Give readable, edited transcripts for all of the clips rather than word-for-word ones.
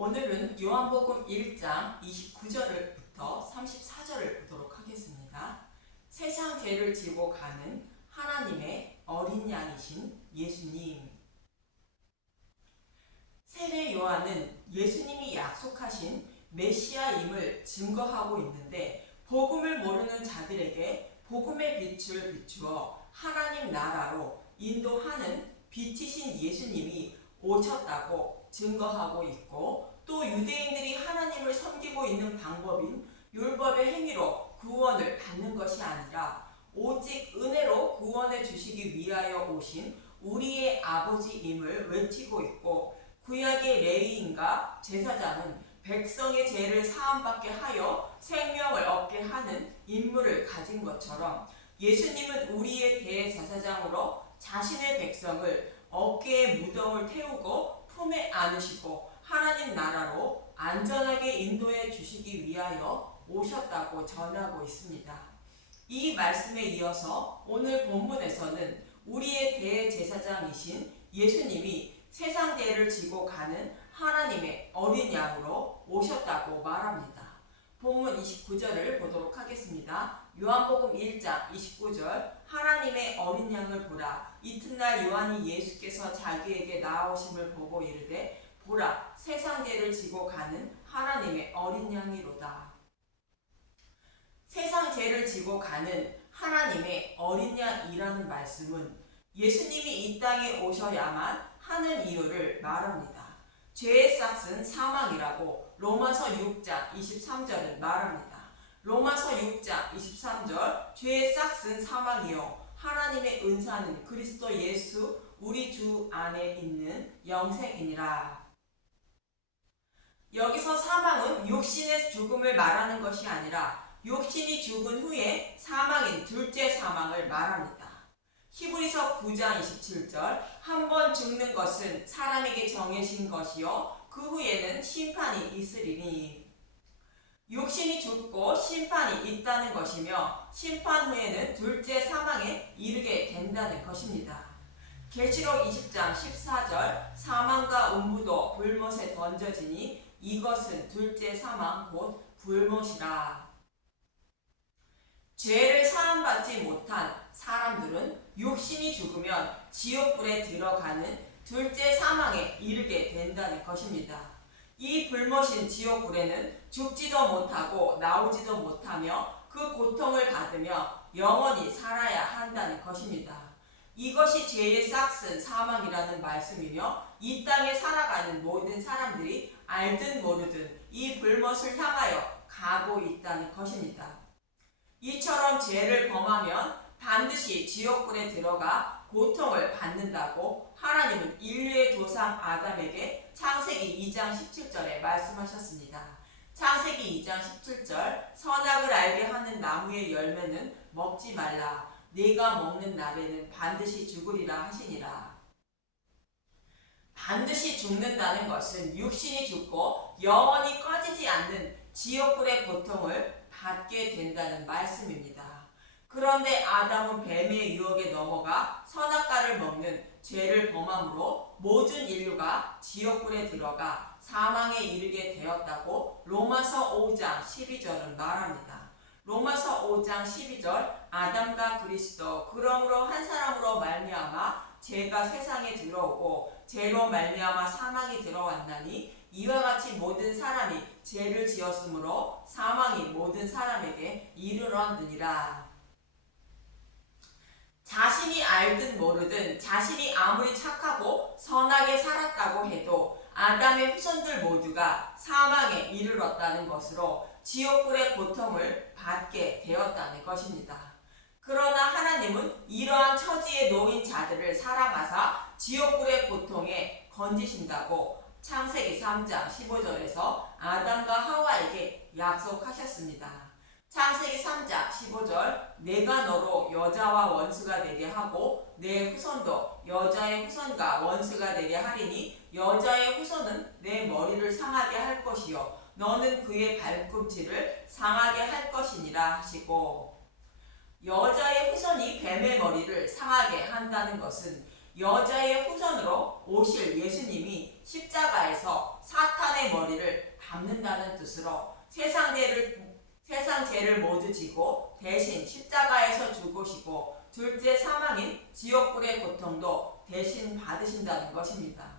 오늘은 요한복음 1장 29절부터 34절을 보도록 하겠습니다. 세상 죄를 지고 가는 하나님의 어린 양이신 예수님. 세례 요한은 예수님이 약속하신 메시아임을 증거하고 있는데, 복음을 모르는 자들에게 복음의 빛을 비추어 하나님 나라로 인도하는 빛이신 예수님이 오셨다고 증거하고 있고, 또 유대인들이 하나님을 섬기고 있는 방법인 율법의 행위로 구원을 받는 것이 아니라 오직 은혜로 구원해 주시기 위하여 오신 우리의 아버지임을 외치고 있고, 구약의 레위인과 제사장은 백성의 죄를 사함받게 하여 생명을 얻게 하는 임무를 가진 것처럼, 예수님은 우리의 대제사장으로 자신의 백성을 어깨에 무덤을 태우고 품에 안으시고 하나님 나라로 안전하게 인도해 주시기 위하여 오셨다고 전하고 있습니다. 이 말씀에 이어서 오늘 본문에서는 우리의 대제사장이신 예수님이 세상 죄를 지고 가는 하나님의 어린 양으로 오셨다고 말합니다. 본문 29절을 보도록 하겠습니다. 요한복음 1장 29절. 하나님의 어린 양을 보라. 이튿날 요한이 예수께서 자기에게 나아오심을 보고 이르되, 보라, 세상 죄를 지고 가는 하나님의 어린 양이로다. 세상 죄를 지고 가는 하나님의 어린 양이라는 말씀은 예수님이 이 땅에 오셔야만 하는 이유를 말합니다. 죄의 싹은 사망이라고 로마서 6장 23절은 말합니다. 로마서 6장 23절. 죄의 싹은 사망이요 하나님의 은사는 그리스도 예수 우리 주 안에 있는 영생이니라. 여기서 사망은 육신의 죽음을 말하는 것이 아니라 육신이 죽은 후에 사망인 둘째 사망을 말합니다. 히브리서 9장 27절. 한 번 죽는 것은 사람에게 정해진 것이요 그 후에는 심판이 있으리니. 육신이 죽고 심판이 있다는 것이며, 심판 후에는 둘째 사망에 이르게 된다는 것입니다. 계시록 20장 14절. 사망과 음부도 불못에 던져지니 이것은 둘째 사망 곧 불못이라. 죄를 사함받지 못한 사람들은 육신이 죽으면 지옥불에 들어가는 둘째 사망에 이르게 된다는 것입니다. 이 불못인 지옥불에는 죽지도 못하고 나오지도 못하며 그 고통을 받으며 영원히 살아야 한다는 것입니다. 이것이 죄의 싹슨 사망이라는 말씀이며, 이 땅에 살아가는 모든 사람들이 알든 모르든 이 불못을 향하여 가고 있다는 것입니다. 이처럼 죄를 범하면 반드시 지옥불에 들어가 고통을 받는다고 하나님은 인류의 조상 아담에게 창세기 2장 17절에 말씀하셨습니다. 창세기 2장 17절. 선악을 알게 하는 나무의 열매는 먹지 말라. 네가 먹는 날에는 반드시 죽으리라 하시니라. 반드시 죽는다는 것은 육신이 죽고 영원히 꺼지지 않는 지옥불의 고통을 받게 된다는 말씀입니다. 그런데 아담은 뱀의 유혹에 넘어가 선악과를 먹는 죄를 범함으로 모든 인류가 지옥불에 들어가 사망에 이르게 되었다고 로마서 5장 12절은 말합니다. 로마서 5장 12절. 아담과 그리스도 그러므로 한 사람으로 말미암아 죄가 세상에 들어오고 죄로 말미암아 사망이 들어왔나니, 이와 같이 모든 사람이 죄를 지었으므로 사망이 모든 사람에게 이르렀느니라. 자신이 알든 모르든 자신이 아무리 착하고 선하게 살았다고 해도 아담의 후손들 모두가 사망에 이르렀다는 것으로 지옥불의 고통을 받게 되었다는 것입니다. 그러나 하나님은 이러한 처지에 놓인 자들을 사랑하사 지옥불의 고통에 건지신다고 창세기 3장 15절에서 아담과 하와에게 약속하셨습니다. 창세기 3장 15절. 내가 너로 여자와 원수가 되게 하고 내 후손도 여자의 후손과 원수가 되게 하리니, 여자의 후손은 내 머리를 상하게 할 것이요 너는 그의 발꿈치를 상하게 할 것이니라 하시고, 여자의 후손이 뱀의 머리를 상하게 한다는 것은 여자의 후손으로 오실 예수님이 십자가에서 사탄의 머리를 밟는다는 뜻으로 세상 죄를 모두 지고 대신 십자가에서 죽으시고 둘째 사망인 지옥불의 고통도 대신 받으신다는 것입니다.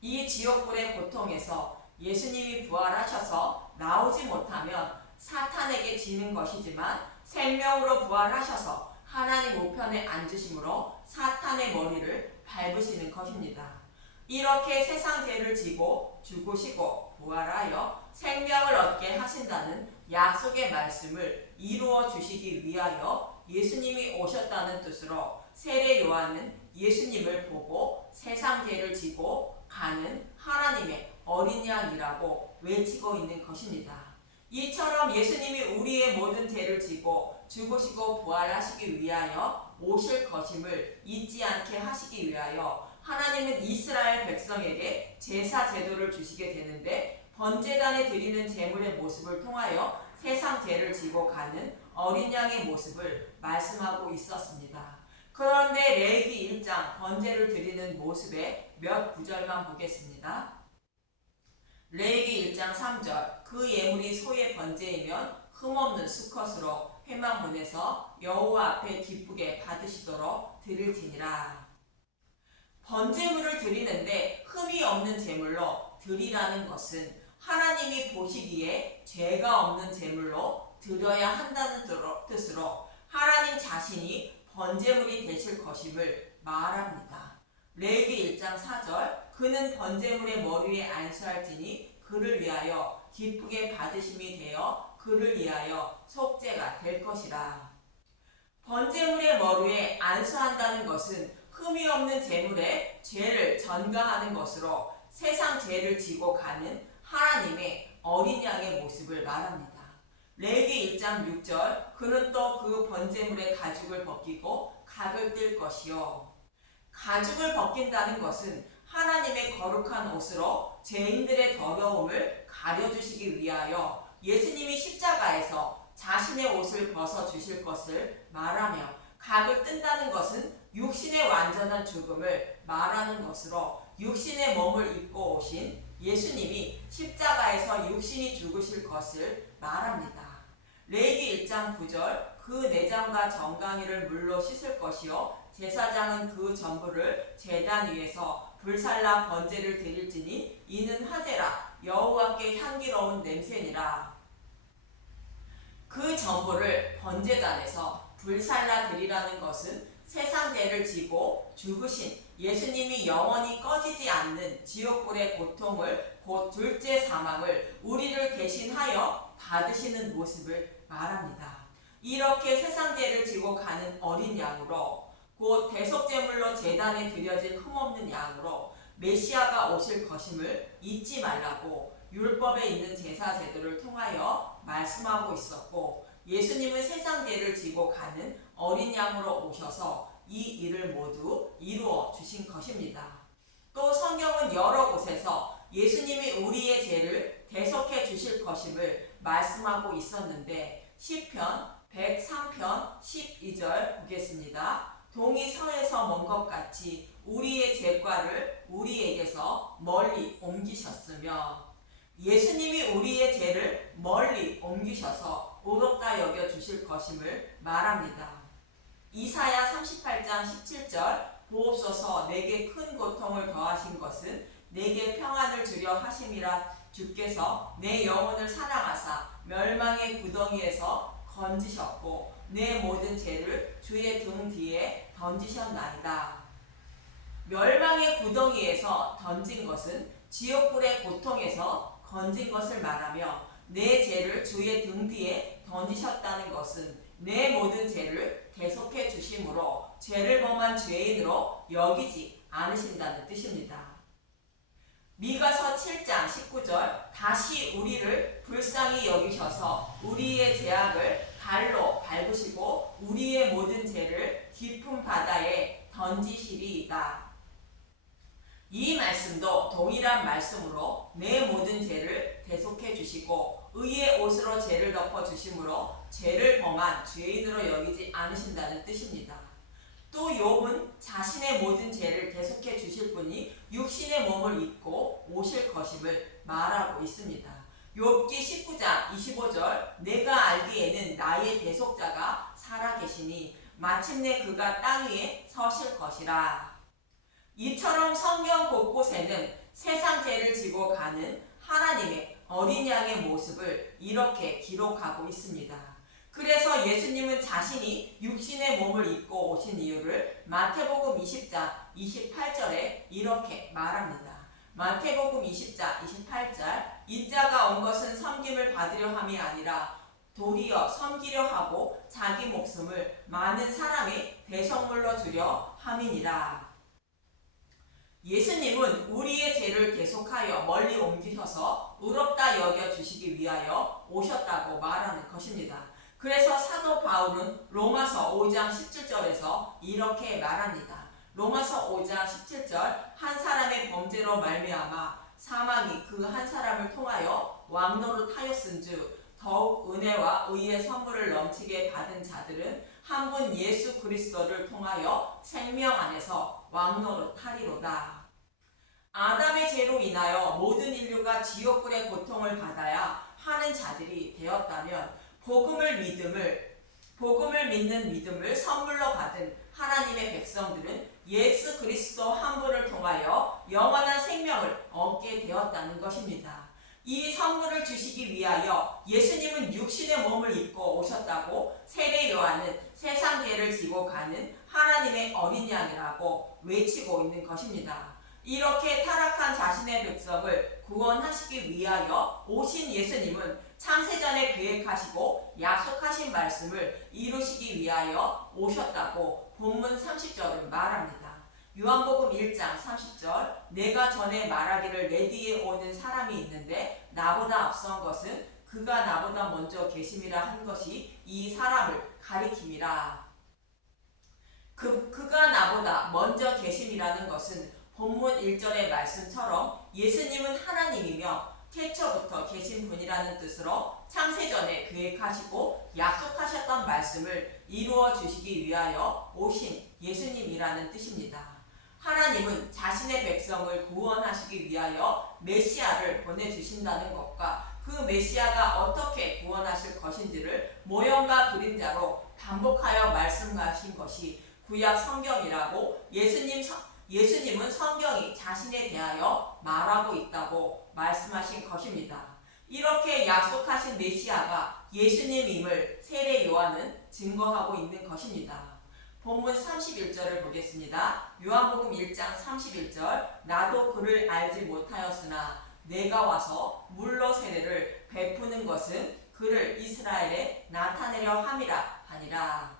이 지옥불의 고통에서 예수님이 부활하셔서 나오지 못하면 사탄에게 지는 것이지만 생명으로 부활하셔서 하나님 우편에 앉으심으로 사탄의 머리를 밟으시는 것입니다. 이렇게 세상 죄를 지고 죽으시고 부활하여 생명을 얻게 하신다는 약속의 말씀을 이루어 주시기 위하여 예수님이 오셨다는 뜻으로 세례 요한은 예수님을 보고 세상 죄를 지고 가는 하나님의 어린 양이라고 외치고 있는 것입니다. 이처럼 예수님이 우리의 모든 죄를 지고 죽으시고 부활하시기 위하여 오실 것임을 잊지 않게 하시기 위하여 하나님은 이스라엘 백성에게 제사 제도를 주시게 되는데 번제단에 드리는 제물의 모습을 통하여 세상 죄를 지고 가는 어린 양의 모습을 말씀하고 있었습니다. 그런데 레위기 1장 번제를 드리는 모습의 몇 구절만 보겠습니다. 레위기 1장 3절 그 예물이 소의 번제이면 흠없는 수컷으로 회막문에서 여호와 앞에 기쁘게 받으시도록 드릴지니라. 번제물을 드리는데 흠이 없는 제물로 드리라는 것은 하나님이 보시기에 죄가 없는 제물로 드려야 한다는 뜻으로 하나님 자신이 번제물이 되실 것임을 말합니다. 레위기 1장 4절 그는 번제물의 머리에 안수할지니 그를 위하여 기쁘게 받으심이 되어 그를 위하여 속죄가 될 것이라. 번제물의 머리에 안수한다는 것은 흠이 없는 제물에 죄를 전가하는 것으로 세상 죄를 지고 가는 하나님의 어린 양의 모습을 말합니다. 레위기 1장 6절 그는 또 그 번제물의 가죽을 벗기고 각을 뜰 것이요. 가죽을 벗긴다는 것은 하나님의 거룩한 옷으로 죄인들의 더러움을 가려주시기 위하여 예수님이 십자가에서 자신의 옷을 벗어주실 것을 말하며 각을 뜬다는 것은 육신의 완전한 죽음을 말하는 것으로 육신의 몸을 입고 오신 예수님이 십자가에서 육신이 죽으실 것을 말합니다. 레위기 1장 9절 그 내장과 정강이를 물로 씻을 것이요 제사장은 그 전부를 제단 위에서 불살라 번제를 드릴지니 이는 화제라 여호와께 향기로운 냄새니라. 그 전부를 번제단에서 불살라 드리라는 것은 세상 죄를 지고 죽으신 예수님이 영원히 꺼지지 않는 지옥불의 고통을 곧 둘째 사망을 우리를 대신하여 받으시는 모습을 말합니다. 이렇게 세상 죄를 지고 가는 어린 양으로 곧 대속제물로 제단에 드려진 흠없는 양으로 메시아가 오실 것임을 잊지 말라고 율법에 있는 제사 제도를 통하여 말씀하고 있었고 예수님은 세상 죄를 지고 가는 어린 양으로 오셔서 이 일을 모두 이루어 주신 것입니다. 또 성경은 여러 곳에서 예수님이 우리의 죄를 대속해 주실 것임을 말씀하고 있었는데 시편 103편 12절 보겠습니다. 동이 서에서 먼 것 같이 우리의 죄과를 우리에게서 멀리 옮기셨으며 예수님이 우리의 죄를 멀리 옮기셔서 의롭다 여겨 주실 것임을 말합니다. 이사야 38장 17절 보옵소서 내게 큰 고통을 더하신 것은 내게 평안을 주려 하심이라. 주께서 내 영혼을 사랑하사 멸망의 구덩이에서 건지셨고 내 모든 죄를 주의 등 뒤에 던지셨나이다. 멸망의 구덩이에서 던진 것은 지옥불의 고통에서 건진 것을 말하며 내 죄를 주의 등 뒤에 던지셨다는 것은 내 모든 죄를 대속해 주심으로 죄를 범한 죄인으로 여기지 않으신다는 뜻입니다. 미가서 7장 19절 다시 우리를 불쌍히 여기셔서 우리의 죄악을 발로 밟으시고 우리의 모든 죄를 깊은 바다에 던지시리이다. 이 말씀도 동일한 말씀으로 내 모든 죄를 대속해 주시고 의의 옷으로 죄를 덮어 주심으로 죄를 범한 죄인으로 여기지 않으신다는 뜻입니다. 또 욥은 자신의 모든 죄를 대속해 주실 분이 육신의 몸을 입고 오실 것임을 말하고 있습니다. 욥기 19장 25절 내가 알기에는 나의 대속자가 살아계시니 마침내 그가 땅 위에 서실 것이라. 이처럼 성경 곳곳에는 세상 죄를 지고 가는 하나님의 어린 양의 모습을 이렇게 기록하고 있습니다. 그래서 예수님은 자신이 육신의 몸을 입고 오신 이유를 마태복음 20장 28절에 이렇게 말합니다. 마태복음 20장 28절 인자가 온 것은 섬김을 받으려 함이 아니라 도리어 섬기려 하고 자기 목숨을 많은 사람의 대속물로 주려 함이니라. 예수님은 우리의 죄를 대속하여 멀리 옮기셔서 의롭다 여겨주시기 위하여 오셨다고 말하는 것입니다. 그래서 사도 바울은 로마서 5장 17절에서 이렇게 말합니다. 로마서 5장 17절 한 사람의 범죄로 말미암아 사망이 그 한 사람을 통하여 왕노릇하였은즉 더욱 은혜와 의의 선물을 넘치게 받은 자들은 한 분 예수 그리스도를 통하여 생명 안에서 왕노릇하리로다. 아담의 죄로 인하여 모든 인류가 지옥불의 고통을 받아야 하는 자들이 되었다면 복음을 믿는 믿음을 선물로 받은 하나님의 백성들은 예수 그리스도 한 분을 통하여 영원한 생명을 얻게 되었다는 것입니다. 이 선물을 주시기 위하여 예수님은 육신의 몸을 입고 오셨다고 세례 요한은 세상 죄를 지고 가는 하나님의 어린 양이라고 외치고 있는 것입니다. 이렇게 타락한 자신의 백성을 구원하시기 위하여 오신 예수님은 창세전에 계획하시고 약속하신 말씀을 이루시기 위하여 오셨다고 본문 30절은 말합니다. 요한복음 1장 30절 내가 전에 말하기를 내 뒤에 오는 사람이 있는데 나보다 앞선 것은 그가 나보다 먼저 계심이라 한 것이 이 사람을 가리킴이라. 그가 나보다 먼저 계심이라는 것은 본문 1절의 말씀처럼 예수님은 하나님이며 태초부터 계신 분이라는 뜻으로 창세전에 계획하시고 약속하셨던 말씀을 이루어 주시기 위하여 오신 예수님이라는 뜻입니다. 하나님은 자신의 백성을 구원하시기 위하여 메시아를 보내주신다는 것과 그 메시아가 어떻게 구원하실 것인지를 모형과 그림자로 반복하여 말씀하신 것이 구약 성경이라고 예수님은 성경이 자신에 대하여 말하고 있다고 말씀하신 것입니다. 이렇게 약속하신 메시아가 예수님임을 세례 요한은 증거하고 있는 것입니다. 본문 31절을 보겠습니다. 요한복음 1장 31절 나도 그를 알지 못하였으나 내가 와서 물로 세례를 베푸는 것은 그를 이스라엘에 나타내려 함이라 하니라.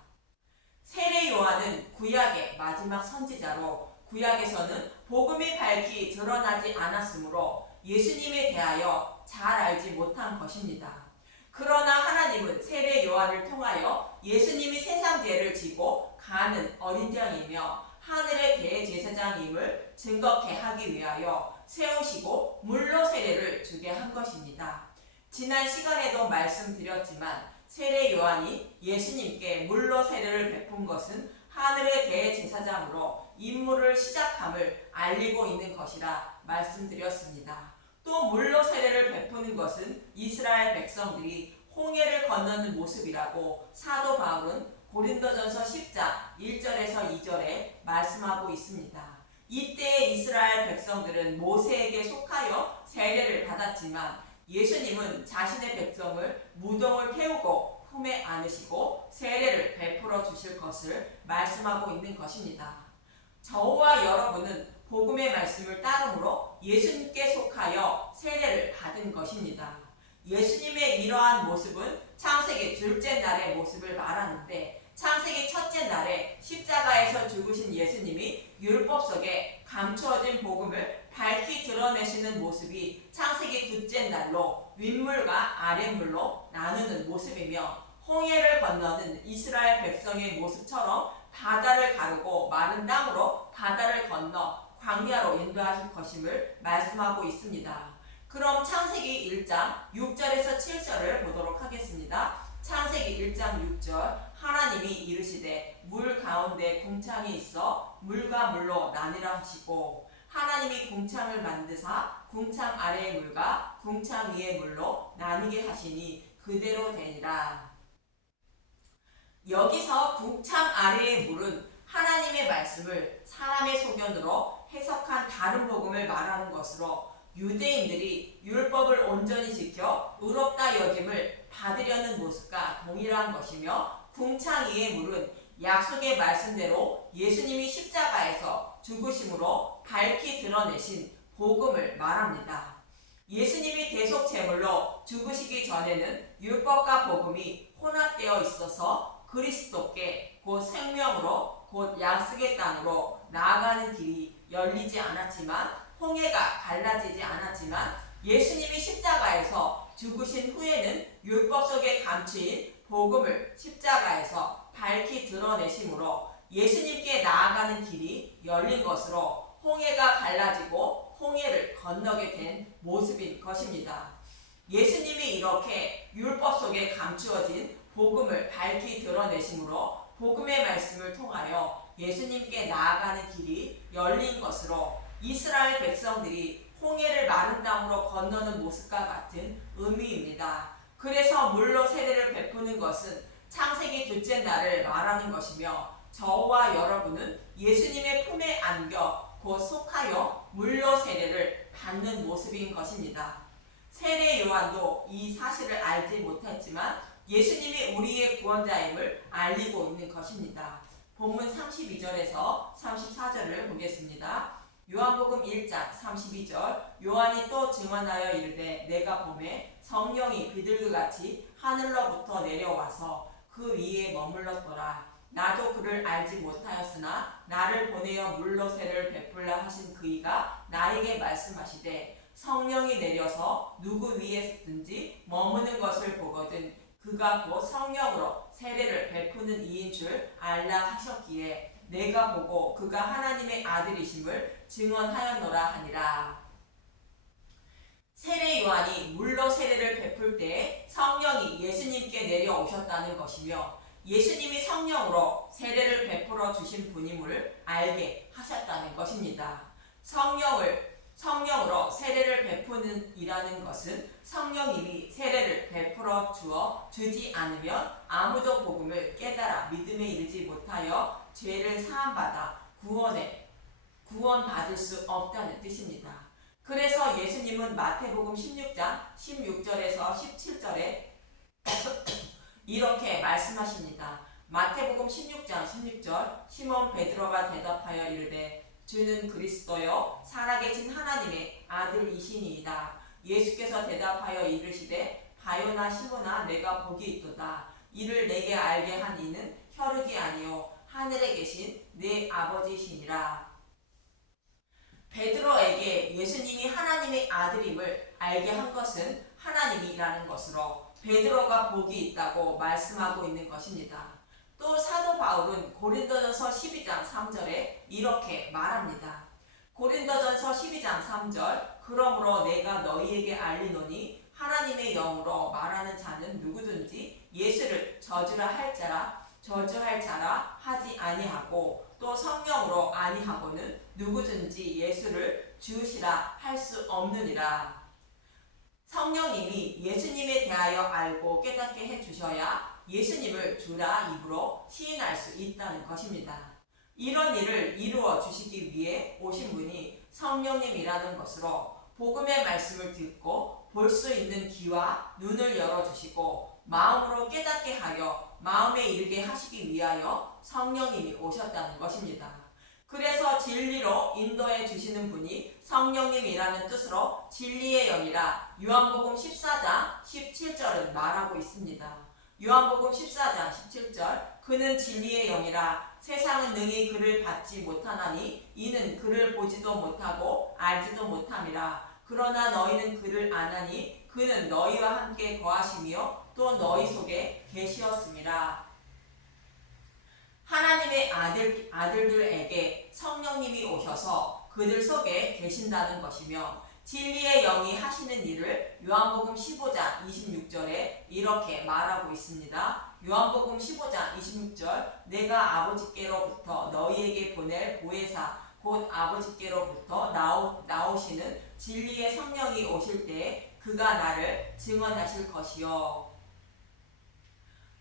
세례 요한은 구약의 마지막 선지자로 구약에서는 복음이 밝히 드러나지 않았으므로 예수님에 대하여 잘 알지 못한 것입니다. 그러나 하나님은 세례 요한을 통하여 예수님이 세상 죄를 지고 가는 어린 양이며 하늘의 대제사장임을 증거케 하기 위하여 세우시고 물로 세례를 주게 한 것입니다. 지난 시간에도 말씀드렸지만 세례 요한이 예수님께 물로 세례를 베푼 것은 하늘의 대제사장으로 임무를 시작함을 알리고 있는 것이라 말씀드렸습니다. 또 물로 세례를 베푸는 것은 이스라엘 백성들이 홍해를 건너는 모습이라고 사도 바울은 고린도전서 10장 1절에서 2절에 말씀하고 있습니다. 이때 이스라엘 백성들은 모세에게 속하여 세례를 받았지만 예수님은 자신의 백성을 무덤을 태우고 품에 안으시고 세례를 베풀어 주실 것을 말씀하고 있는 것입니다. 저와 여러분은 복음의 말씀을 따름으로 예수님께 속하여 세례를 받은 것입니다. 예수님의 이러한 모습은 창세기 둘째 날의 모습을 말하는데 창세기 첫째 날에 십자가에서 죽으신 예수님이 율법 속에 감추어진 복음을 밝히 드러내시는 모습이 창세기 둘째 날로 윗물과 아랫물로 나누는 모습이며 홍해를 건너는 이스라엘 백성의 모습처럼 바다를 가르고 마른 땅으로 바다를 건너 광야로 인도하실 것임을 말씀하고 있습니다. 그럼 창세기 1장 6절에서 7절을 보도록 하겠습니다. 창세기 1장 6절 하나님이 이르시되 물 가운데 궁창이 있어 물과 물로 나뉘라 하시고 하나님이 궁창을 만드사 궁창 아래의 물과 궁창 위의 물로 나뉘게 하시니 그대로 되니라. 여기서 궁창 아래의 물은 하나님의 말씀을 사람의 소견으로 해석한 다른 복음을 말하는 것으로 유대인들이 율법을 온전히 지켜 의롭다 여김을 받으려는 모습과 동일한 것이며 궁창 위의 물은 약속의 말씀대로 예수님이 십자가에서 죽으심으로 밝히 드러내신 복음을 말합니다. 예수님이 대속 제물로 죽으시기 전에는 율법과 복음이 혼합되어 있어서 그리스도께 곧 생명으로 곧 약속의 땅으로 나아가는 길이 열리지 않았지만 홍해가 갈라지지 않았지만 예수님이 십자가에서 죽으신 후에는 율법 속에 감추인 복음을 십자가에서 밝히 드러내심으로 예수님께 나아가는 길이 열린 것으로 홍해가 갈라지고 홍해를 건너게 된 모습인 것입니다. 예수님이 이렇게 율법 속에 감추어진 복음을 밝히 드러내심으로 복음의 말씀을 통하여 예수님께 나아가는 길이 열린 것으로 이스라엘 백성들이 홍해를 마른 땅으로 건너는 모습과 같은 의미입니다. 그래서 물로 세례를 베푸는 것은 창세기 둘째 날을 말하는 것이며 저와 여러분은 예수님의 품에 안겨 곧 속하여 물로 세례를 받는 모습인 것입니다. 세례 요한도 이 사실을 알지 못했지만 예수님이 우리의 구원자임을 알리고 있는 것입니다. 본문 32절에서 34절을 보겠습니다. 요한복음 1장 32절 요한이 또 증언하여 이르되 내가 보매 성령이 비둘기같이 하늘로부터 내려와서 그 위에 머물렀더라. 나도 그를 알지 못하였으나 나를 보내어 물로 세례를 베풀라 하신 그이가 나에게 말씀하시되 성령이 내려서 누구 위에든지 머무는 것을 보거든 그가 곧 성령으로 세례를 베푸는 이인 줄 알라 하셨기에 내가 보고 그가 하나님의 아들이심을 증언하였노라 하니라. 세례 요한이 물로 세례를 베풀 때 성령이 예수님께 내려오셨다는 것이며 예수님이 성령으로 세례를 베풀어 주신 분임을 알게 하셨다는 것입니다. 성령으로 세례를 베푸는 이라는 것은 성령님이 세례를 베풀어 주지 않으면 아무도 복음을 깨달아 믿음에 이르지 못하여 죄를 사함받아 구원받을 수 없다는 뜻입니다. 그래서 예수님은 마태복음 16장 16절에서 17절에 이렇게 말씀하십니다. 마태복음 16장 16절 시몬 베드로가 대답하여 이르되 주는 그리스도요 살아계신 하나님의 아들이시니이다. 예수께서 대답하여 이르시되 바요나 시몬아 내가 복이 있도다. 이를 내게 알게 한 이는 혈육이 아니요 하늘에 계신 내 아버지시니라. 베드로에게 예수님이 하나님의 아들임을 알게 한 것은 하나님이라는 것으로 베드로가 복이 있다고 말씀하고 있는 것입니다. 또 사도 바울은 고린도전서 12장 3절에 이렇게 말합니다. 고린도전서 12장 3절 그러므로 내가 너희에게 알리노니 하나님의 영으로 말하는 자는 누구든지 예수를 저주할 자라 하지 아니하고 또 성령으로 아니하고는 누구든지 예수를 주시라 할 수 없느니라. 성령님이 예수님에 대하여 알고 깨닫게 해주셔야 예수님을 주라 입으로 시인할 수 있다는 것입니다. 이런 일을 이루어 주시기 위해 오신 분이 성령님이라는 것으로 복음의 말씀을 듣고 볼 수 있는 귀와 눈을 열어주시고 마음으로 깨닫게 하여 마음에 이르게 하시기 위하여 성령님이 오셨다는 것입니다. 그래서 진리로 인도해 주시는 분이 성령님이라는 뜻으로 진리의 영이라 요한복음 14장 17절은 말하고 있습니다. 요한복음 14장 17절 그는 진리의 영이라 세상은 능히 그를 받지 못하나니 이는 그를 보지도 못하고 알지도 못함이라. 그러나 너희는 그를 아나니 그는 너희와 함께 거하시며 또 너희 속에 계시었음이라. 하나님의 아들들에게 성령님이 오셔서 그들 속에 계신다는 것이며 진리의 영이 하시는 일을 요한복음 15장 26절에 이렇게 말하고 있습니다. 요한복음 15장 26절 내가 아버지께로부터 너희에게 보낼 보혜사 곧 아버지께로부터 나오시는 진리의 성령이 오실 때에 그가 나를 증언하실 것이요.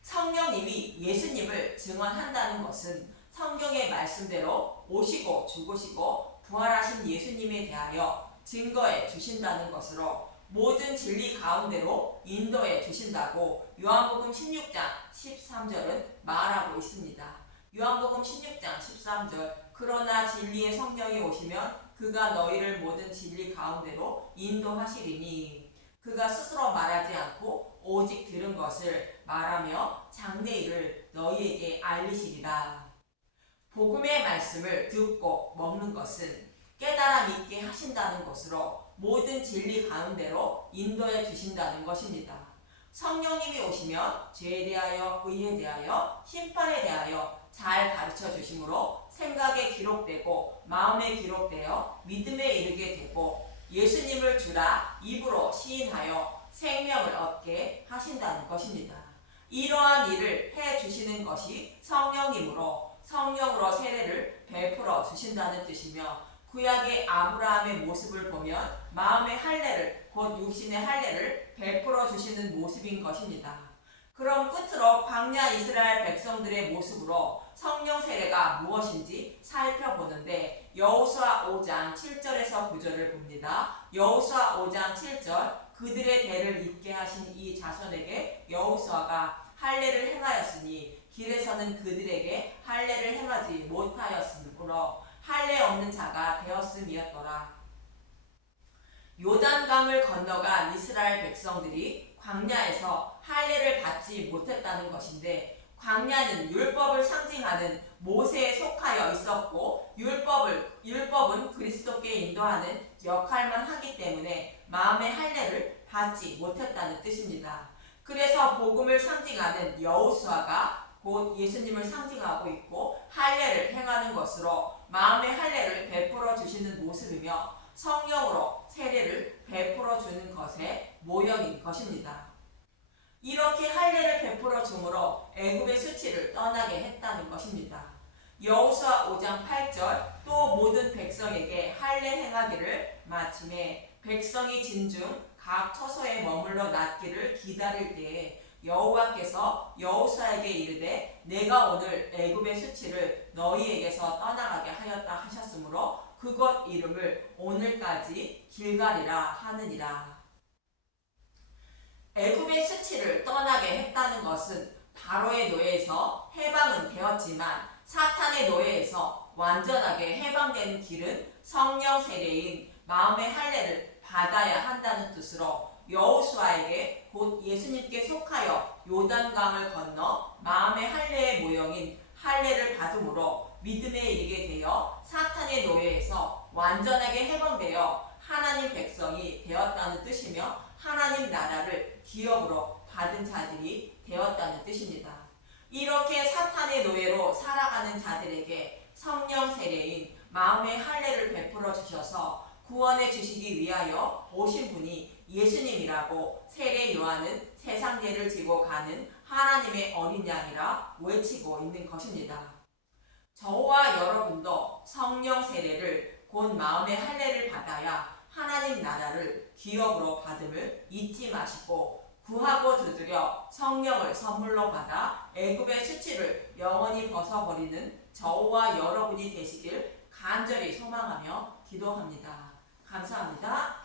성령님이 예수님을 증언한다는 것은 성경의 말씀대로 오시고 죽으시고 부활하신 예수님에 대하여 증거해 주신다는 것으로 모든 진리 가운데로 인도해 주신다고 요한복음 16장 13절은 말하고 있습니다. 요한복음 16장 13절 그러나 진리의 성령이 오시면 그가 너희를 모든 진리 가운데로 인도하시리니 그가 스스로 말하지 않고 오직 들은 것을 말하며 장래일을 너희에게 알리시리라. 복음의 말씀을 듣고 먹는 것은 깨달음 있게 하신다는 것으로 모든 진리 가운데로 인도해 주신다는 것입니다. 성령님이 오시면 죄에 대하여 의에 대하여 심판에 대하여 잘 가르쳐 주심으로 생각에 기록되고 마음에 기록되어 믿음에 이르게 되고 예수님을 주라 입으로 시인하여 생명을 얻게 하신다는 것입니다. 이러한 일을 해 주시는 것이 성령님으로 성령으로 세례를 베풀어 주신다는 뜻이며 구약의 아브라함의 모습을 보면 마음의 할례를 곧 육신의 할례를 베풀어 주시는 모습인 것입니다. 그럼 끝으로 광야 이스라엘 백성들의 모습으로 성령 세례가 무엇인지 살펴보는데 여호수아 5장 7절에서 9절을 봅니다. 여호수아 5장 7절 그들의 대를 잇게 하신 이 자손에게 여호수아가 할례를 행하였으니 길에서는 그들에게 할례를 행하지 못하였으므로 할례 없는 자가 되었음이었더라. 요단강을 건너간 이스라엘 백성들이 광야에서 할례를 받지 못했다는 것인데 광야는 율법을 상징하는 모세에 속하여 있었고 율법은 그리스도께 인도하는 역할만 하기 때문에 마음의 할례를 받지 못했다는 뜻입니다. 그래서 복음을 상징하는 여호수아가 곧 예수님을 상징하고 있고 할례를 행하는 것으로 마음의 할례를 베풀어 주시는 모습이며 성령으로 세례를 베풀어 주는 것의 모형인 것입니다. 이렇게 할례를 베풀어 줌으로 애굽의 수치를 떠나게 했다는 것입니다. 여호수아 5장 8절 또 모든 백성에게 할례 행하기를 마침에 백성이 진중 각 처소에 머물러 낫기를 기다릴 때에 여호와께서 여호수아에게 이르되 내가 오늘 애굽의 수치를 너희에게서 떠나가게 하였다 하셨으므로 그곳 이름을 오늘까지 길갈이라 하느니라. 애굽의 수치를 떠나게 했다는 것은 바로의 노예에서 해방은 되었지만 사탄의 노예에서 완전하게 해방되는 길은 성령 세례인 마음의 할례를 받아야 한다는 뜻으로 여호수아에게 곧 예수님께 속하여 요단강을 건너 마음의 할례의 모형인 할례를 받음으로 믿음에 이르게 되어 사탄의 노예에서 완전하게 해방되어 하나님 백성이 되었다는 뜻이며 하나님 나라를 기업으로 받은 자들이 되었다는 뜻입니다. 이렇게 사탄의 노예로 살아가는 자들에게 성령 세례인 마음의 할례를 베풀어 주셔서 구원해 주시기 위하여 오신 분이 예수님이라고 세례 요한은 세상 죄를 지고 가는 하나님의 어린 양이라 외치고 있는 것입니다. 저와 여러분도 성령 세례를 곧 마음의 할례를 받아야 하나님 나라를 기업으로 받음을 잊지 마시고 구하고 두드려 성령을 선물로 받아 애굽의 수치를 영원히 벗어버리는 저와 여러분이 되시길 간절히 소망하며 기도합니다. 감사합니다.